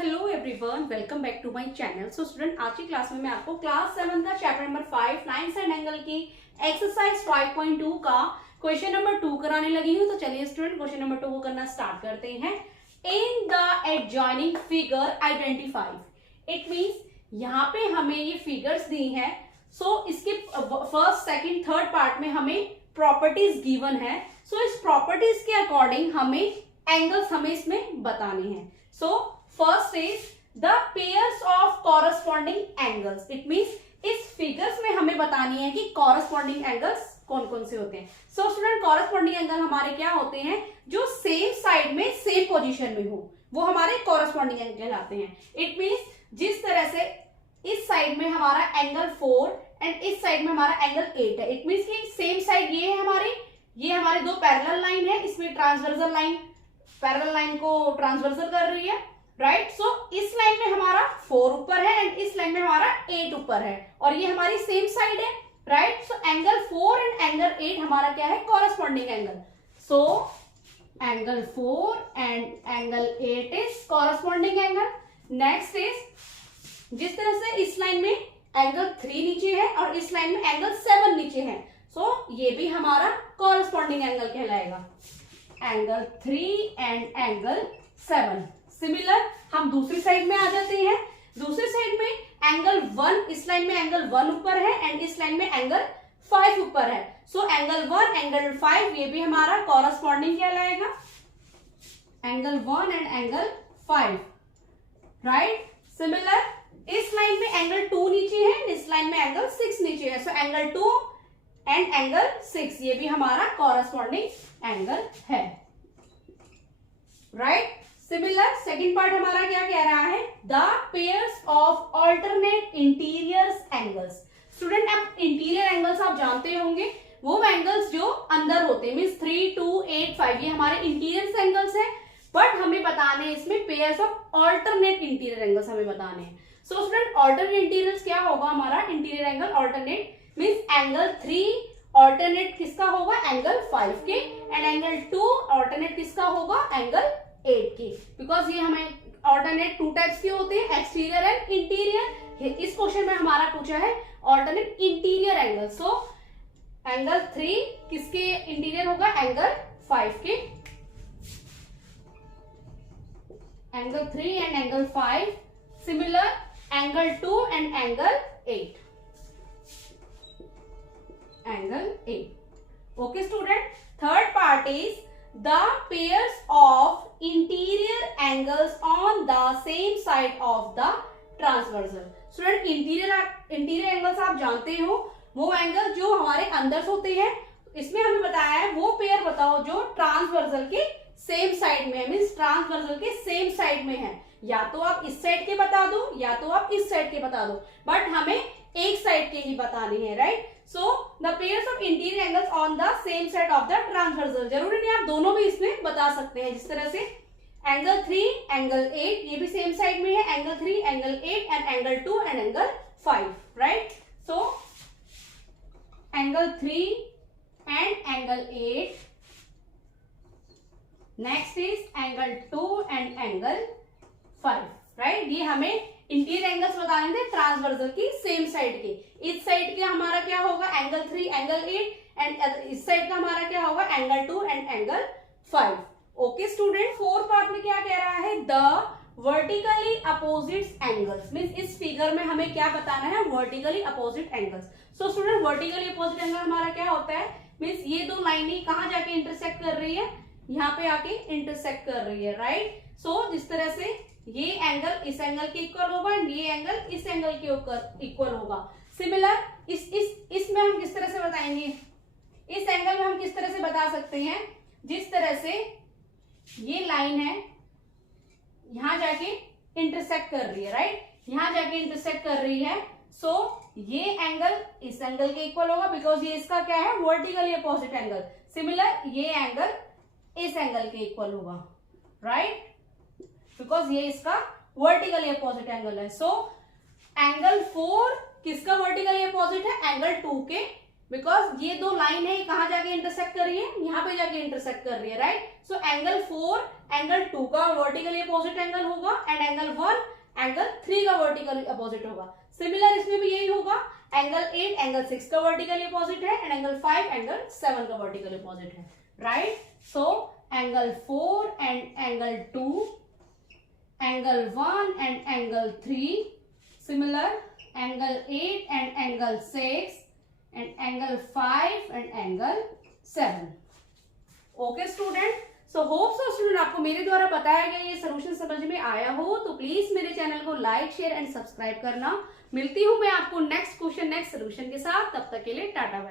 Hello everyone, welcome back to my channel. So student, आज की class में मैं आपको क्लास 7 का chapter number 5 line side angle की एक्सरसाइज 5.2 का क्वेश्चन नंबर 2 कराने लगी हूँ। तो चलिए स्टूडेंट, क्वेश्चन नंबर 2 को करना स्टार्ट करते हैं। In the adjoining figure identify. It means यहाँ पे हमें ये फिगर्स दी हैं। सो इसके फर्स्ट, सेकंड, थर्ड पार्ट में हमें प्रॉपर्टीज गिवन है। सो इस प्रॉपर्टीज के अकॉर्डिंग हमें एंगल्स हमें इसमें बताने हैं। So first is the pairs of corresponding angles. It means इस फिगर्स में हमें बतानी है कि कॉरस्पॉन्डिंग एंगल्स कौन कौन से होते हैं। सो स्टूडेंट, कॉरस्पॉन्डिंग एंगल हमारे क्या होते हैं? जो सेम साइड में सेम पोजीशन में हो वो हमारे कॉरस्पॉन्डिंग एंगल आते हैं। इट मीन्स जिस तरह से इस साइड में हमारा एंगल 4 एंड इस साइड में हमारा एंगल 8 है। इट मीन्स कि सेम साइड ये है हमारी, ये हमारे दो पैरेलल लाइन है, इसमें ट्रांसवर्सल लाइन पैरेलल लाइन को ट्रांसवर्सल कर रही है, राइट। सो इस लाइन में हमारा 4 ऊपर है एंड इस लाइन में हमारा 8 ऊपर है और ये हमारी सेम साइड है, right. So angle 4 and angle 8 हमारा क्या है? Corresponding angle. So angle 4 and angle 8 is corresponding angle. Next is जिस तरह से इस लाइन में एंगल 3 नीचे है और इस लाइन में एंगल 7 नीचे है, सो ये भी हमारा कॉरस्पॉन्डिंग एंगल कहलाएगा। Angle 3 and angle 7। सिमिलर हम दूसरी साइड में आ जाते हैं। दूसरी साइड में एंगल 1, इस लाइन में एंगल 1 ऊपर है एंड इस लाइन में एंगल 5 ऊपर है। सो एंगल 1 एंगल 5 ये भी हमारा कॉरस्पॉन्डिंग कहलाएगा। Angle 1 and angle 5, right. Similar इस लाइन में एंगल 2 नीचे है, इस लाइन में एंगल 6 नीचे है। सो एंगल 2 एंड एंगल 6 ये भी हमारा कॉरस्पॉन्डिंग एंगल है, राइट। सिमिलर सेकंड पार्ट हमारा क्या कह रहा है? The pairs of alternate interiors angles. Student, आप इंटीरियर एंगल्स आप जानते होंगे, वो एंगल्स जो अंदर होते हैं, मीन्स 3, 2, 8, 5 ये हमारे इंटीरियर एंगल्स हैं। बट हमें बताने हैं इसमें pairs of alternate interior angles हमें बताने हैं। सो स्टूडेंट, ऑल्टरनेट इंटीरियर्स क्या होगा हमारा? Interior angle alternate means angle 3 alternate किसका होगा? एंगल 5 के, एंड एंगल 2 ऑल्टरनेट किसका होगा? एंगल 8 के। बिकॉज ये हमें ऑल्टरनेट 2 टाइप्स के होते हैं, एक्सटीरियर एंड इंटीरियर। इस क्वेश्चन में हमारा पूछा है alternate interior angle. So angle 3 किसके इंटीरियर होगा? एंगल 5 के। Angle 3 and angle 5। Similar angle 2 and angle 8, angle 8। Okay student, third part is the pairs of interior angles on the same side of the transversal। Student, interior angles आप जानते हो, वो angle जो हमारे अंदर होते हैं। इसमें हमें बताया है वो पेयर बताओ जो ट्रांसवर्सल के सेम साइड में है, मीन्स ट्रांसवर्सल के सेम साइड में है। या तो आप इस साइड के बता दो या तो आप इस साइड के बता दो, बट हमें एक साइड के ही बताने हैं, right. So the pairs of interior angles on the same side of the transversal. जरूरी नहीं आप दोनों भी इसमें बता सकते हैं। जिस तरह से एंगल 3 एंगल 8 ये भी सेम साइड में है, angle 3 angle 8 and angle 2 and angle 5, right. So angle 3 and angle 8। Next is angle 2 and angle 5, right. ये हमें इंटीरियर एंगल्स बताने थे ट्रांसवर्सल की सेम साइड के। इस साइड के हमारा क्या होगा? एंगल 3 एंगल 8 एंड इस साइड का हमारा क्या होगा? Angle 2 and angle 5। Okay student, fourth part में क्या कह रहा है? The vertically opposite angles. Means इस फिगर में हमें क्या बताना है? Vertically opposite angles. So student, vertically opposite angle हमारा क्या होता है? मीन्स ये दो लाइनें कहाँ जाके इंटरसेक्ट कर रही है? यहाँ पे आके इंटरसेक्ट कर रही है, राइट। सो जिस तरह से ये एंगल इस एंगल के इक्वल होगा एंड ये एंगल इस एंगल के इक्वल होगा। सिमिलर इसमें हम किस तरह से बताएंगे? इस एंगल में हम किस तरह से बता सकते हैं? जिस तरह से ये लाइन है यहां जाके इंटरसेक्ट कर रही है, राइट। यहां जाके इंटरसेक्ट कर रही है। सो ये एंगल इस एंगल के इक्वल होगा बिकॉज ये इसका क्या है? Vertically opposite angle. सिमिलर ये एंगल इस एंगल के इक्वल होगा, राइट, बिकॉज ये इसका वर्टिकली अपोजिट एंगल है। सो एंगल 4 किसका वर्टिकली अपोजिट है? एंगल 2 के, बिकॉज ये दो लाइन है, कहां जाके इंटरसेक्ट कर रही है? यहाँ पे जाके इंटरसेक्ट कर रही है, राइट। सो एंगल 4 एंगल 2 का वर्टिकली अपोजिट एंगल होगा एंड एंगल 1 एंगल 3 का वर्टिकली अपोजिट होगा। सिमिलर इसमें भी यही होगा, एंगल 8 एंगल 6 का वर्टिकली अपोजिट है एंड एंगल 5 एंगल 7 का वर्टिकली अपोजिट है, right. So angle 4 and angle 2, angle 1 and angle 3, similar angle 8 and angle 6 and angle 5 and angle 7। Okay student, so hope so student आपको मेरे द्वारा बताया गया ये सोल्यूशन समझ में आया हो तो प्लीज मेरे चैनल को लाइक शेयर एंड सब्सक्राइब करना। मिलती हूँ मैं आपको नेक्स्ट क्वेश्चन नेक्स्ट सोल्यूशन के साथ, तब तक के लिए टाटा बाय।